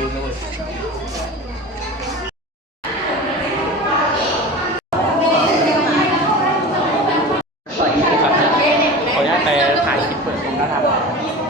ฟิลนะเว้ยขออนุญาตไปถ่ายคลิปเปิดผมก็ทำ